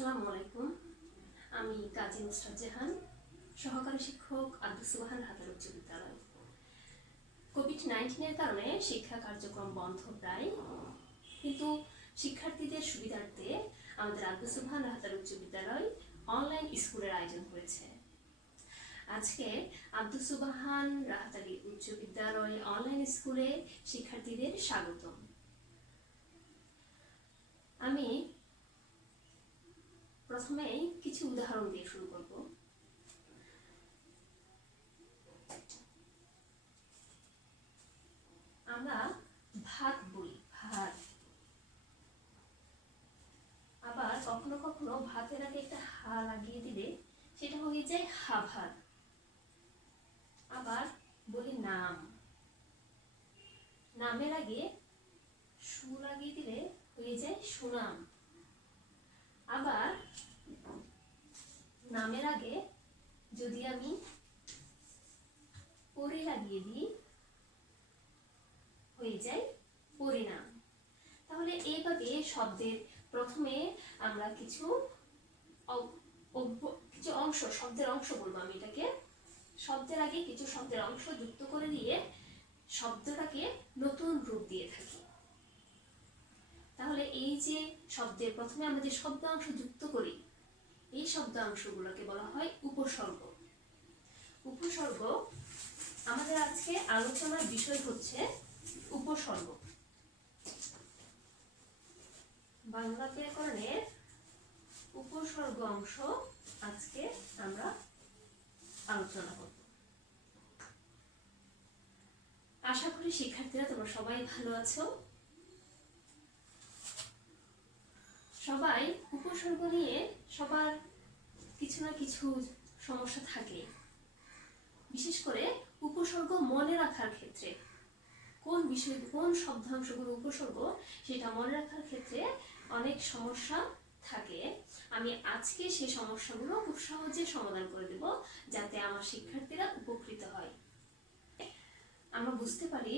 আসসালামু আলাইকুম। আমি কাজী নুসরাত জাহান, সহকারী শিক্ষক আব্দুস সুবহান হাতের উচ্চ বিদ্যালয়। কোভিড-19 কারণে শিক্ষা কার্যক্রম বন্ধ প্রায়, কিন্তু শিক্ষার্থীদের সুবিধার্থে আমাদের আব্দুস সুবহান হাতের উচ্চ বিদ্যালয় অনলাইন স্কুলের আয়োজন করেছে। আজকে আব্দুস সুবহান রাহাতালী উচ্চ বিদ্যালয় অনলাইন স্কুলে শিক্ষার্থীদের স্বাগতম। আমি প্রথমেই কিছু উদাহরণ দিয়ে শুরু করব। আমরা ভাত বলি, ভাত। আবার কখনো কখনো ভাতের আগে একটা হা লাগিয়ে দিলে সেটা হয়ে যায় হাভার। আবার বলি নাম, নামের আগে সু লাগিয়ে দিলে হয়ে যায় সুনাম। আবার নামের আগে যদি আমি পরি লাগিয়ে দিই হয়ে যায় পরিণাম। তাহলে এইভাবে শব্দের প্রথমে আমরা কিছু অংশ, শব্দের অংশ বলবো। আমি এটাকে শব্দের আগে কিছু শব্দের অংশ যুক্ত করে দিয়ে শব্দটাকে নতুন রূপ দিয়ে থাকি। তাহলে এই যে শব্দের প্রথমে আমরা যে শব্দাংশ যুক্ত করি, এই শব্দাংশগুলোকে বলা হয় উপসর্গ। উপসর্গ আমাদের আজকে আলোচনার বিষয় হচ্ছে উপসর্গ। বাংলা ব্যাকরণের উপসর্গ অংশ আজকে আমরা আলোচনা করব। আশা করি শিক্ষার্থীরা তোমরা সবাই ভালো আছো। সবাই উপসর্গ নিয়ে সবার কিছু না কিছু সমস্যা থাকে, বিশেষ করে উপসর্গ মনে রাখার ক্ষেত্রে। কোন বিষয়, কোন শব্দাংশগুলো উপসর্গ সেটা মনে রাখার ক্ষেত্রে অনেক সমস্যা থাকে। আমি আজকে সেই সমস্যাগুলো খুব সহজে সমাধান করে দেব, যাতে আমার শিক্ষার্থীরা উপকৃত হয়। আমরা বুঝতে পারি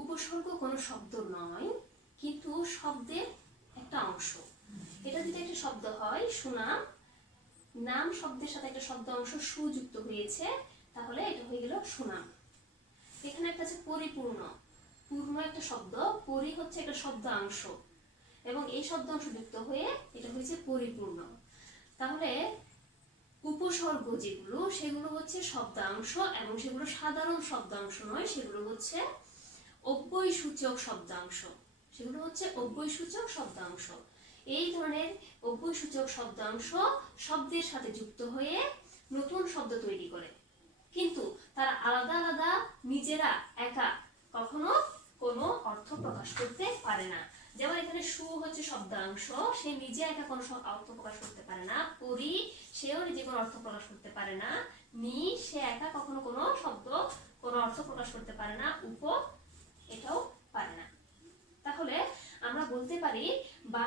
উপসর্গ কোনো শব্দ নয়, কিন্তু শব্দের একটা অংশ। এটা যদি একটা শব্দ হয় সুনাম, নাম শব্দের সাথে একটা শব্দ অংশ সুযুক্ত হয়েছে, তাহলে এটা হয়ে গেল সুনাম। এখানে একটা আছে পরিপূর্ণ, পূর্ণ একটা শব্দ, পরি হচ্ছে একটা শব্দাংশ এবং এই শব্দাংশ যুক্ত হয়ে এটা হয়েছে পরিপূর্ণ। তাহলে উপসর্গ যেগুলো, সেগুলো হচ্ছে শব্দাংশ এবং সেগুলো সাধারণ শব্দাংশ নয়, সেগুলো হচ্ছে অব্যয়সূচক শব্দাংশ। সেগুলো হচ্ছে অব্যয়সূচক শব্দাংশ। এই ধরনের অব্যয়সূচক শব্দাংশ শব্দের সাথে যুক্ত হয়ে নতুন শব্দ তৈরি করে, কিন্তু তারা আলাদা আলাদা নিজেরা একা কখনো কোনো অর্থ প্রকাশ করতে পারে না। যেমন এখানে সু হচ্ছে শব্দাংশ, সে নিজে একা কোনো অর্থ প্রকাশ করতে পারে না। পরি, সেও নিজে কোনো অর্থ প্রকাশ করতে পারে না। নি, সে একা কখনো কোনো শব্দ, কোনো অর্থ প্রকাশ করতে পারে না। উপ, এটাও পারে না। তাহলে আমরা বলতে পারি বা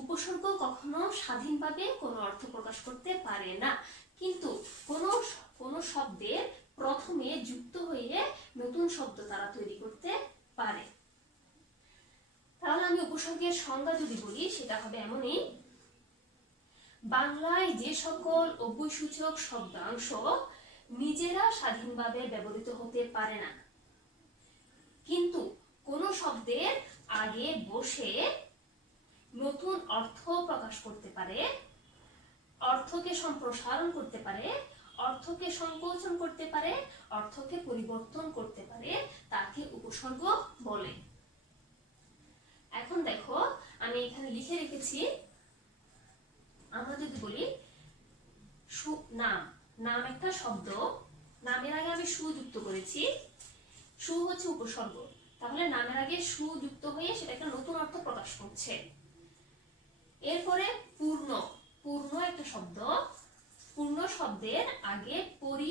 উপসর্গ কখনো স্বাধীনভাবে কোনো অর্থ প্রকাশ করতে পারে না, কিন্তু কোনো শব্দের প্রথমে যুক্ত হয়ে নতুন শব্দ তারা তৈরি করতে পারে। তাহলে আমি উপসর্গের সংজ্ঞা যদি বলি, সেটা হবে এমনই: বাংলায় যে সকল অব্যয়সূচক শব্দাংশ নিজেরা স্বাধীনভাবে ব্যবহৃত হতে পারে না, কিন্তু কোনো শব্দের আগে বসে নতুন অর্থ প্রকাশ করতে পারে, অর্থকে সম্প্রসারণ করতে পারে, অর্থকে সংকোচন করতে পারে, অর্থকে পরিবর্তন করতে পারে, তাকে উপসর্গ বলে। এখন দেখো, আমি এখানে লিখে রেখেছি, আমরা যদি বলি নাম, নাম একটা শব্দ, নামের আগে আমি সু যুক্ত করেছি, সু হচ্ছে উপসর্গ, তাহলে নামের আগে সু যুক্ত হয়ে সেটা একটা নতুন অর্থ প্রকাশ করছে। এরপরে পূর্ণ, পূর্ণ একটা শব্দ, পূর্ণ শব্দের আগে পরি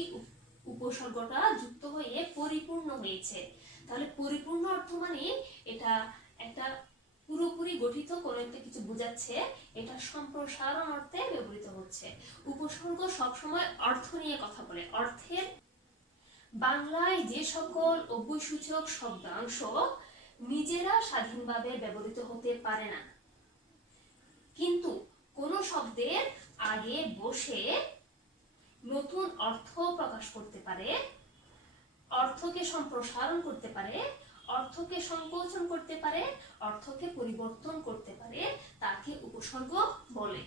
উপসর্গটা যুক্ত হয়ে পরিপূর্ণ হয়েছে। তাহলে পরিপূর্ণ অর্থ মানে এটা একটা পুরোপুরি গঠিত কোনো একটা কিছু বোঝাচ্ছে, এটা সম্প্রসারণ অর্থে ব্যবহৃত হচ্ছে। উপসর্গ সবসময় অর্থ নিয়ে কথা বলে, অর্থের। বাংলায় যে সকল অব্যয়সূচক শব্দাংশ নিজেরা স্বাধীনভাবে ব্যবহৃত হতে পারে না, কিন্তু কোনো শব্দ আগে বসে নতুন অর্থ প্রকাশ করতে পারে, অর্থকে সম্প্রসারণ করতে পারে, অর্থকে সংকোচন করতে পারে, অর্থকে পরিবর্তন করতে পারে, তাকে উপসর্গ বলে।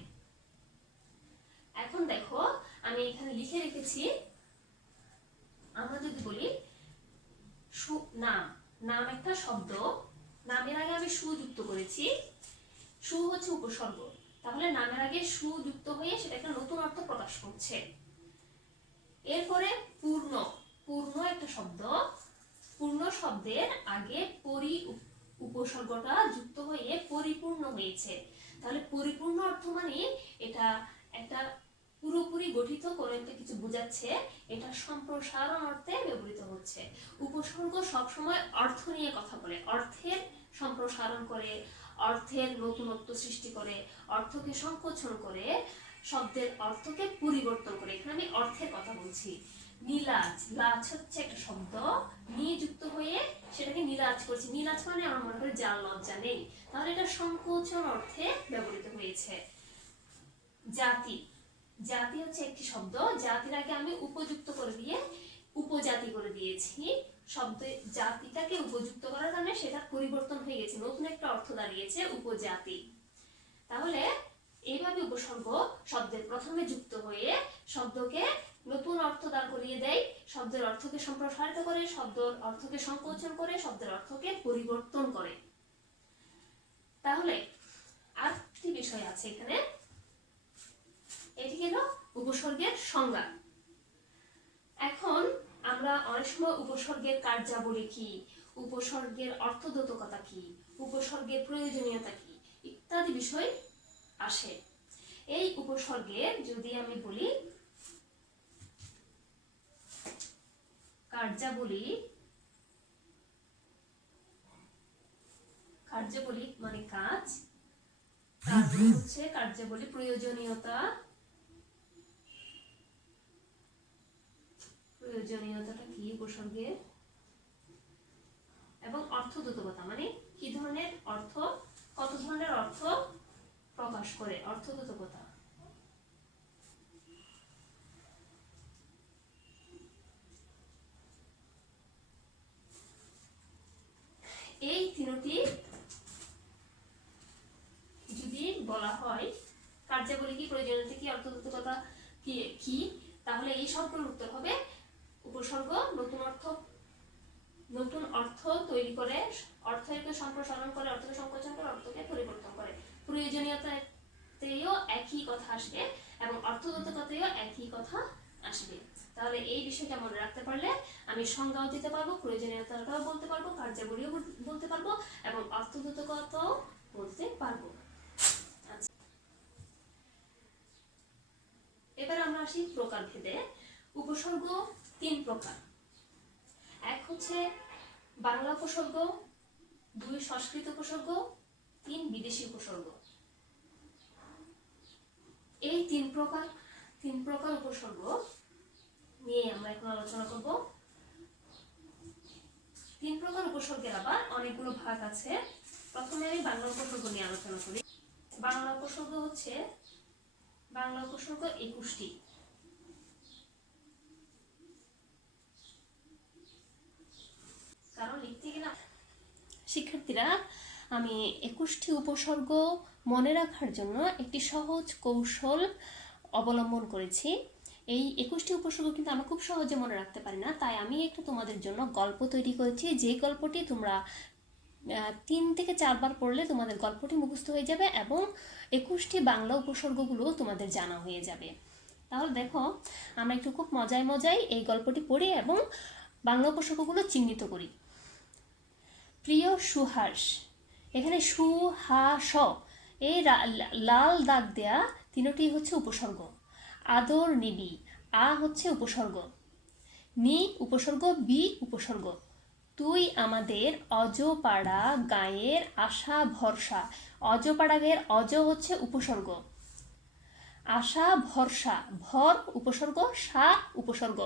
এখন দেখো আমি এখানে লিখে রেখেছি, আমরা যদি বলি নাম, নাম একটা শব্দ, নামের আগে আমি সু যুক্ত করেছি, সু হচ্ছে উপসর্গ, তাহলে নামের আগে সু যুক্ত হয়ে সেটা একটা নতুন অর্থ প্রকাশ করছে। এরপরে পূর্ণ, পূর্ণ একটা শব্দ, পূর্ণ শব্দের আগে উপসর্গটা যুক্ত হয়ে পরিপূর্ণ হয়েছে, তাহলে পরিপূর্ণ অর্থ মানে এটা একটা পুরোপুরি গঠিত করে একটা কিছু বোঝাচ্ছে, এটা সম্প্রসারণ অর্থে ব্যবহৃত হচ্ছে। উপসর্গ সবসময় অর্থ নিয়ে কথা বলে, অর্থের সম্প্রসারণ করে, অর্থের নতুনত্ব সৃষ্টি করে, অর্থকে সংকোচন করে, শব্দের অর্থকে পরিবর্তন করে। এখানে আমি অর্থের কথা বলছি। নীলাজ, লাজ হচ্ছে একটা শব্দ, নি যুক্ত হয়ে সেটাকে নীলাজ করছি, নীলাজ মানে আমার মনে করি যার লজ্জা নেই, তাহলে এটা সংকোচন অর্থে ব্যবহৃত হয়েছে। জাতি, জাতি হচ্ছে একটি শব্দ, জাতির আগে আমি উপযুক্ত করে দিয়ে উপজাতি করে দিয়েছি, শব্দে জাতিটাকে উপযুক্ত করার কারণে সেটা পরিবর্তন হয়ে গেছে, নতুন একটা অর্থ দাঁড়িয়েছে উপজাতি। তাহলে এইভাবে উপসর্গ শব্দের প্রথমে যুক্ত হয়ে শব্দকে নতুন অর্থ দাঁড় করিয়ে দেয়, শব্দের অর্থকে সম্প্রসারিত করে, শব্দের অর্থকে সংকোচন করে, শব্দের অর্থকে পরিবর্তন করে। তাহলে আরেকটি বিষয় আছে এখানে, এটি হলো উপসর্গের সংজ্ঞা। এখন আমরা অনেক সময় উপসর্গের কার্যাবলী কি, উপসর্গের অর্থদ্যোতকতা কি, উপসর্গের প্রয়োজনীয়তা কি ইত্যাদি বিষয় আসে। এই উপসর্গের যদি আমি বলি কার্যাবলী, কার্যাবলী মানে কাজ, হচ্ছে কার্যাবলী, প্রয়োজনীয়তা, প্রয়োজনীয়তাটা কি উপসর্গের, এবং অর্থদ্যোতকতা মানে কি ধরনের অর্থ, কত ধরনের অর্থ প্রকাশ করে, অর্থদ্যোতকতা। এই তিনটি যদি বলা হয় কার্যাবলী কি, প্রয়োজনীয়তা কি, অর্থদ্যোতকতা কি, তাহলে এই সবগুলোর উত্তর হবে উপসর্গ নতুন অর্থ তৈরি করে, অর্থকে সম্প্রসারণ করে, অর্থকে সংকোচন করে, অর্থকে পরিবর্তন করে। প্রয়োজনীয়তাতেও একই কথা আসবে এবং অর্থগতকতাতেও একই কথা আসবে। তাহলে এই বিষয়টা মনে রাখতে পারলে আমি সংজ্ঞাও দিতে পারবো, প্রয়োজনীয়তাটাও বলতে পারবো, কার্যাবলীও বলতে পারবো এবং অর্থগতকতাও বলতে পারবো। আচ্ছা, এবার আমরা আসি প্রকারভেদে। উপসর্গ তিন প্রকার, এক হচ্ছে বাংলা উপসর্গ, দুই সংস্কৃত উপসর্গ, তিন বিদেশি উপসর্গ। এই তিন প্রকার উপসর্গ নিয়ে আমরা এখন আলোচনা করব। তিন প্রকার উপসর্গের আবার অনেকগুলো ভাগ আছে। প্রথমে আমি বাংলা উপসর্গ নিয়ে আলোচনা করি। বাংলা উপসর্গ হচ্ছে, বাংলা উপসর্গ 21টি। কারণ লিখতে গেলে শিক্ষার্থীরা, আমি 21টি উপসর্গ মনে রাখার জন্য একটি সহজ কৌশল অবলম্বন করেছি। এই 21টি উপসর্গ কিন্তু আমি খুব সহজে মনে রাখতে পারি না, তাই আমি একটু তোমাদের জন্য গল্প তৈরি করেছি, যে গল্পটি তোমরা 3 থেকে 4 বার পড়লে তোমাদের গল্পটি মুখস্থ হয়ে যাবে এবং 21টি বাংলা উপসর্গগুলো তোমাদের জানা হয়ে যাবে। তাহলে দেখো, আমরা একটু খুব মজায় এই গল্পটি পড়ি এবং বাংলা উপসর্গগুলো চিহ্নিত করি। প্রিয় সুহাস, এখানে সুহাস, এই লাল দাগ দেয়া তিনটি হচ্ছে উপসর্গ। আদর নিবি, আ হচ্ছে উপসর্গ, নি উপসর্গ, বি উপসর্গ। তুই আমাদের অজপাড়া গায়ের আশা ভরসা, অজপাড়া গায়ের অজ হচ্ছে উপসর্গ, আশা ভরসা, ভর উপসর্গ, সা উপসর্গ।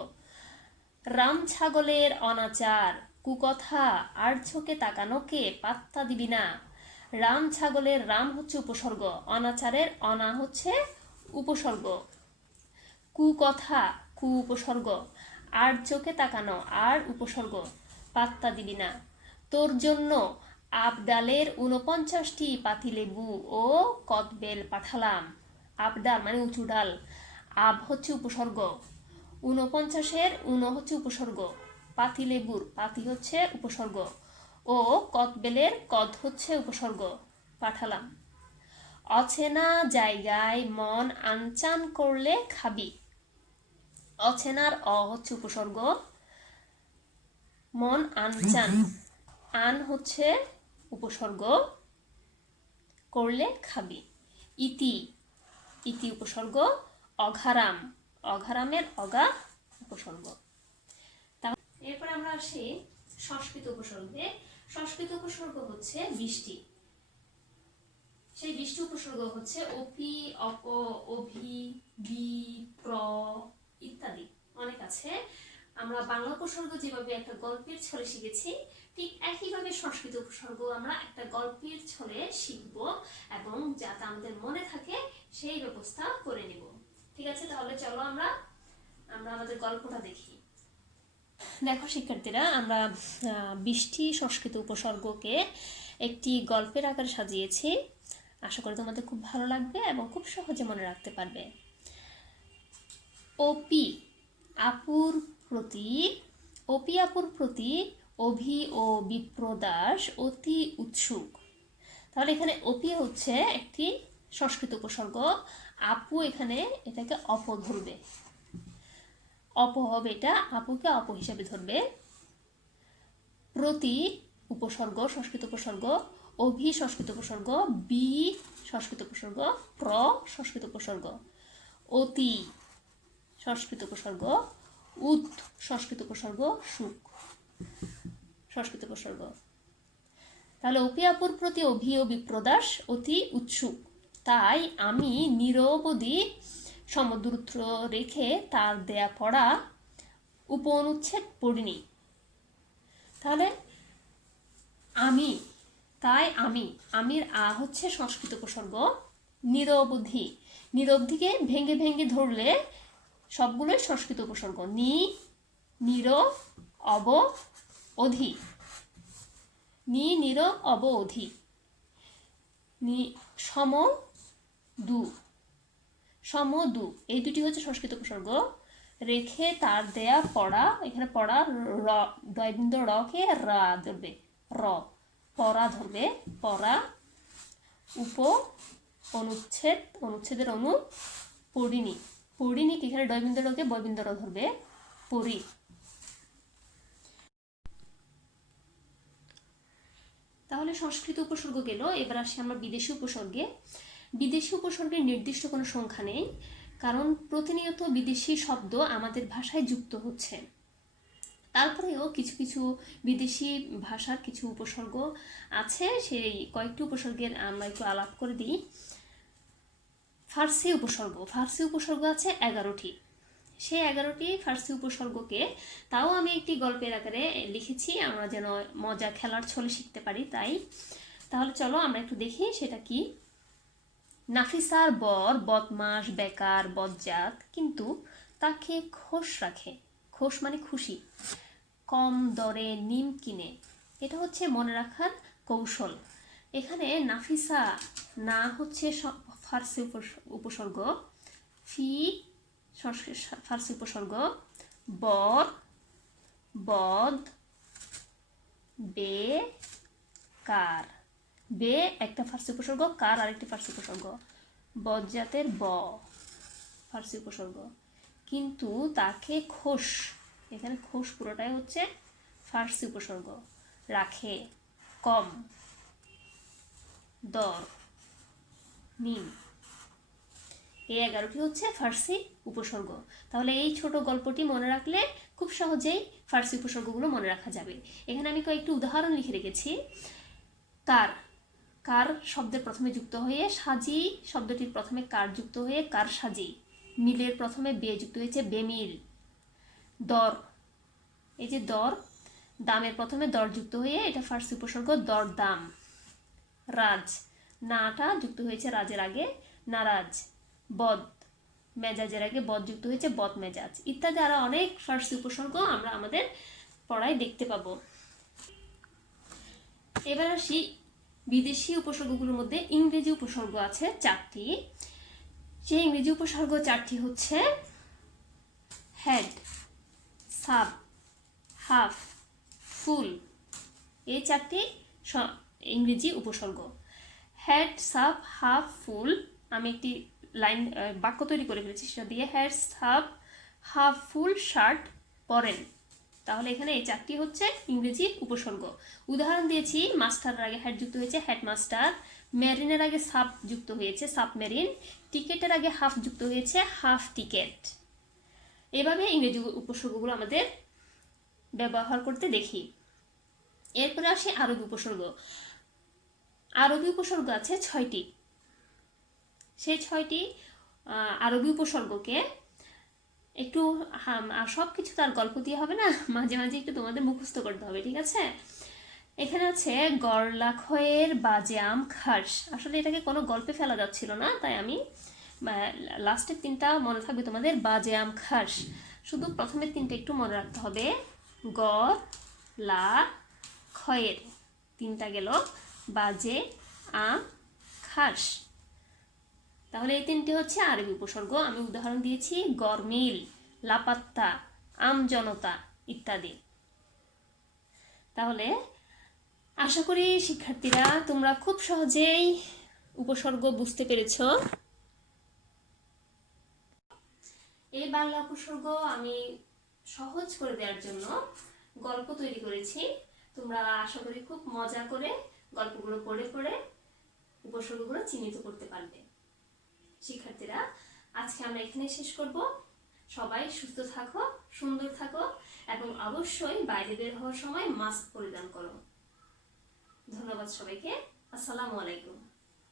রাম ছাগলের অনাচার, কুকথা, আর চোখে তাকানোকে পাত্তা দিবি না। রাম ছাগলের রাম হচ্ছে উপসর্গ, অনাচারের অনা হচ্ছে উপসর্গ। কু কথা, কু উপসর্গ। আর চোখে তাকানো, আর উপসর্গ। পাত্তা দিবি না। তোর জন্য আবডালের ৪৯টি পাতিলেবু ও কদবেল পাঠালাম। আবডাল মানে উঁচু ডাল, আব হচ্ছে উপসর্গ, ৪৯-এর হচ্ছে উপসর্গ, পাতিলেবুর পাতি হচ্ছে উপসর্গ ও কদবেলের কদ হচ্ছে উপসর্গ, পাঠালাম। অচেনা জায়গায় মন আনচান করলে খাবি। অচেনার হচ্ছে উপসর্গ, মন আনচান, আন হচ্ছে উপসর্গ, করলে খাবি। ইতি, ইতি উপসর্গ। অঘারাম, অঘারামের অগা উপসর্গ। এরপর আমরা আসি সংস্কৃত উপসর্গে। সংস্কৃত উপসর্গ হচ্ছে বৃষ্টি। সেই বৃষ্টি উপসর্গ হচ্ছে অপি, অপ, অভি, বি, প্র ইত্যাদি অনেক আছে। আমরা বাংলা উপসর্গ যেভাবে একটা গল্পের ছলে শিখেছি, ঠিক একইভাবে সংস্কৃত উপসর্গ আমরা একটা গল্পের ছলে শিখব এবং যাতে আমাদের মনে থাকে সেই ব্যবস্থা করে নিব। ঠিক আছে, তাহলে চলো আমরা আমাদের গল্পটা দেখি। দেখো শিক্ষার্থীরা, আমরা বৃষ্টি সংস্কৃত উপসর্গকে একটি গল্পের আকারে সাজিয়েছি। আশা করি তোমাদের খুব ভালো লাগবে এবং খুব সহজে মনে রাখতে পারবে। অপি আপুর প্রতি, অপি আপুর প্রতি অভি ও বিপ্রদাস অতি উৎসুক। তাহলে এখানে অপি হচ্ছে একটি সংস্কৃত উপসর্গ, আপু এখানে এটাকে অপ ধরবে, অপ হবে, এটা আপুকে অপ হিসাবে ধরবে। প্রতি উপসর্গ সংস্কৃত উপসর্গ, অভি সংস্কৃত উপসর্গ, বি সংস্কৃত উপসর্গ, প্র সংস্কৃত উপসর্গ, অতি সংস্কৃত উপসর্গ, উত সংস্কৃত উপসর্গ, সুখ সংস্কৃত উপসর্গ। তাহলে অপি আপুর প্রতি অভি ও বিপ্রদাস অতি উৎসুক, তাই আমি নিরবধি সমদূরত্ব রেখে তার দেয়া পড়া উপনুচ্ছেদ পড়িনি। তাহলে আমি, তাই আমি, আমির আ হচ্ছে সংস্কৃত উপসর্গ, নিরবধি, নিরবধিকে ভেঙে ভেঙে ধরলে সবগুলোই সংস্কৃত উপসর্গ। নি, নির, অব, অধি, নি, নির, অব, অধি। সম, দু, সম, দু, এই দুটি হচ্ছে সংস্কৃত উপসর্গ। রেখে তার দেয়া পড়া, এখানে পড়া র, দয়বিন্দু রকে রা ধরবে, র, পড়া ধরবে, পড়া, উপ, অনুচ্ছেদ, অনুচ্ছেদের অনু, পড়িনি, পড়িনি এখানে ডয়বিন্দু রকে বয়বিন্দু র ধরবে, পড়ি। তাহলে সংস্কৃত উপসর্গ গেল। এবার আসি আমরা বিদেশি উপসর্গে। বিদেশি উপসর্গের নির্দিষ্ট কোনো সংখ্যা নেই, কারণ প্রতিনিয়ত বিদেশি শব্দ আমাদের ভাষায় যুক্ত হচ্ছে। তারপরেও কিছু কিছু বিদেশি ভাষার কিছু উপসর্গ আছে, সেই কয়েকটি উপসর্গের আমরা একটু আলাপ করে দিই। ফার্সি উপসর্গ, ফার্সি উপসর্গ আছে 11টি। সেই 11টি ফার্সি উপসর্গকে তাও আমি একটি গল্পের আকারে লিখেছি, আমরা যেন মজা খেলার ছলে শিখতে পারি তাই। তাহলে চলো আমরা একটু দেখি সেটা কি। নাফিসার বর বদমাস, বেকার, বজ্জাত, কিন্তু তাকে খোশ রাখে, খোশ মানে খুশি, কম দরে নিম কিনে। এটা হচ্ছে মনে রাখার কৌশল। এখানে নাফিসা না হচ্ছে ফার্সি উপসর্গ, ফি ফার্সি উপসর্গ, বর, বদ, বে, কার, বে একটা ফার্সি উপসর্গ, কার আরেকটি ফার্সি উপসর্গ, বজ্জাতের ব ফার্সি উপসর্গ, কিন্তু তাকে খোশ, এখানে খোশ পুরোটাই হচ্ছে ফার্সি উপসর্গ, রাখে, কম, দর, নিম, এই 11টি হচ্ছে ফার্সি উপসর্গ। তাহলে এই ছোট গল্পটি মনে রাখলে খুব সহজেই ফার্সি উপসর্গগুলো মনে রাখা যাবে। এখানে আমি কয়েকটি উদাহরণ লিখে রেখেছি। কার, কার শব্দের প্রথমে যুক্ত হয়ে সাজি, শব্দটির প্রথমে কার যুক্ত হয়ে কার সাজি, মিলের প্রথমে বে যুক্ত হয়েছে বেমিল। দর, এই যে দর, দামের প্রথমে দর যুক্ত হয়ে এটা ফার্সি উপসর্গ, দর দাম। রাজ, নাটা যুক্ত হয়েছে রাজের আগে, নারাজ। বদ, মেজাজের আগে বদ যুক্ত হয়েছে বদ মেজাজ ইত্যাদি আরো অনেক ফার্সি উপসর্গ আমরা আমাদের পড়ায় দেখতে পাবো। এবার আসি বিদেশি উপসর্গগুলোর মধ্যে ইংরেজি উপসর্গ আছে 4টি। সেই ইংরেজি উপসর্গ 4টি হচ্ছে হেড, সাব, হাফ, ফুল। এই 4টি ইংরেজি উপসর্গ। হেড, সাব, হাফ, ফুল। আমি একটি লাইন বাক্য তৈরি করে ফেলেছি সেটা দিয়ে, head, sub, half, full shirt পরেন। তাহলে এখানে এই 4টি হচ্ছে ইংরেজি উপসর্গ। উদাহরণ দিয়েছি, মাস্টারের আগে হেড যুক্ত হয়েছে হেডমাস্টার, মেরিনের আগে সাব যুক্ত হয়েছে সাবমেরিন, টিকেটের আগে হাফ যুক্ত হয়েছে হাফ টিকেট। এভাবে ইংরেজি উপসর্গগুলো আমাদের ব্যবহার করতে দেখি। এরপরে আসি আরবি উপসর্গ। আরবি উপসর্গ আছে 6টি। সেই 6টি আরবি উপসর্গকে একটু সব কিছু তার গল্প দিয়ে হবে না, মাঝে মাঝে একটু তোমাদের মুখস্থ করতে হবে, ঠিক আছে? এখানে আছে গরলাখয়ের বাজে আম খাস। আসলে এটাকে কোনো গল্পে ফেলা যাচ্ছিল না, তাই আমি লাস্টের 3টা মনে থাকবে তোমাদের, বাজে আম খাস। শুধু প্রথমের 3টা একটু মনে রাখতে হবে। গ লা খয়ের 3টা গেল, বাজে আম খাস। তাহলে এই 3টি হচ্ছে আরবি উপসর্গ। আমি উদাহরণ দিয়েছি গরমিল, লাপাত্তা, আমজনতা ইত্যাদি। তাহলে আশা করি শিক্ষার্থীরা তোমরা খুব সহজেই উপসর্গ বুঝতে পেরেছ। এই বাংলা উপসর্গ আমি সহজ করে দেওয়ার জন্য গল্প তৈরি করেছি। তোমরা আশা করি খুব মজা করে গল্পগুলো পড়ে পড়ে উপসর্গগুলো চিহ্নিত করতে পারবে। শিক্ষার্থীরা, আজকে আমরা এখানে শেষ করব। সবাই সুস্থ থাকো, সুন্দর থাকো এবং অবশ্যই বাইরে বের হওয়ার সময় মাস্ক পরিধান করো। ধন্যবাদ সবাইকে। আসসালামু আলাইকুম।